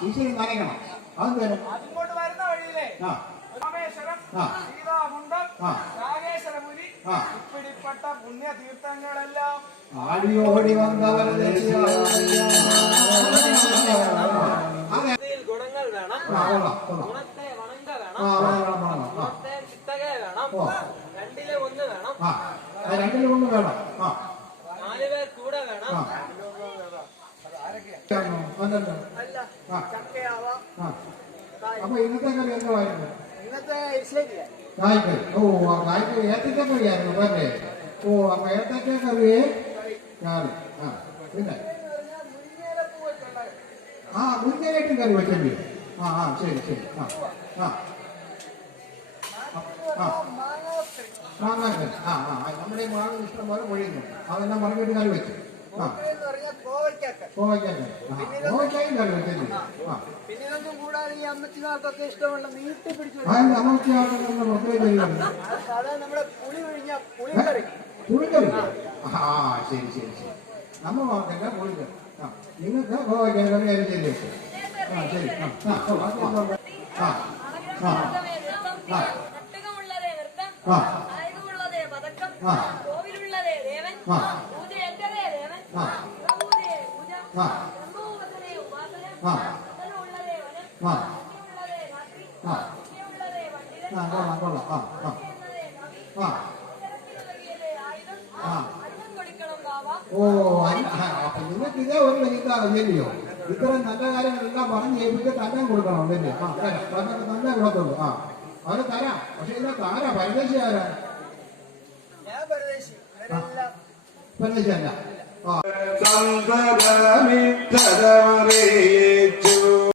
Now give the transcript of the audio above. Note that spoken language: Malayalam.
ഈശ്വരൻ നനയ്ക്കണം അതെന്തേലും അതിങ്ങോട്ട് വരുന്ന വഴിയിലെ ആ. രാമേശ്വരം. രാജേശ്വരപുരി ആ. ഇപ്പിടിപ്പെട്ട പുണ്യ തീർത്ഥങ്ങളെല്ലാം ആടിയോടി വന്നവർ ഗുണങ്ങൾ വേണം. ഗുണത്തെ വണങ്ക വേണം. ഗുണത്തെ ചിത്തക വേണം. രണ്ടിലെ ഒന്ന് വേണം. ആ അത് ഒന്ന് വേണം. ആ. നാല് പേർ കൂടെ വേണം. ആ. ചക്കയാവാം. അപ്പൊ ഇന്നത്തെ കറി എന്തായിരുന്നു? ഇന്നത്തെ ശരിയാ കായ്ക്കറി. ഓ ആ കായ്ക്കറി ഏത്തക്ക കറിയായിരുന്നു അല്ലേ ഓ അപ്പൊ ഏത്തക്ക കറി. കറി ആ പിന്നെ? ആ മുരിങ്ങയിലേക്കും കറി വെച്ചല്ലേ? ആ ആ ശരി ശരി. ആ ആ. ആ മാങ്ങാക്കറി ആ ആ നമ്മുടെ മാങ്ങ ഇഷ്ടം പോലെ പൊഴിയുന്നു അതെല്ലാം പറഞ്ഞിട്ട് കറി വെച്ചു. പുളിക്കറി ആ ശരി ശരി ശരി നമ്മ വാക്കല്ല പുളിക്കറി ആ നിങ്ങൾക്ക് കോവയ്ക്കാൻ കറി ആരും ആ ശരി ആ ആ. ആ ആ ആ ആ ആ. കൊള്ളാം കൊള്ളാം ആ ആ ആ ഓ അപ്പൊ നിങ്ങൾക്ക് ഇതേ ഒരു ഇതാണ് ഇല്ലയോ? ഇത്രയും നല്ല കാര്യങ്ങളെല്ലാം പറഞ്ഞു ഏൽപ്പിച്ച് തന്നെ കൊടുക്കണം അല്ലേ ആ തരാം. തന്നെ കൊടുത്തുള്ളൂ ആ അത് തരാം. പക്ഷെ ഇതിനകത്ത് ആരാ? പരദേശി. ആരാ പരദേശി അല്ല ആ സന്തതമിത്തരമറിയിച്ച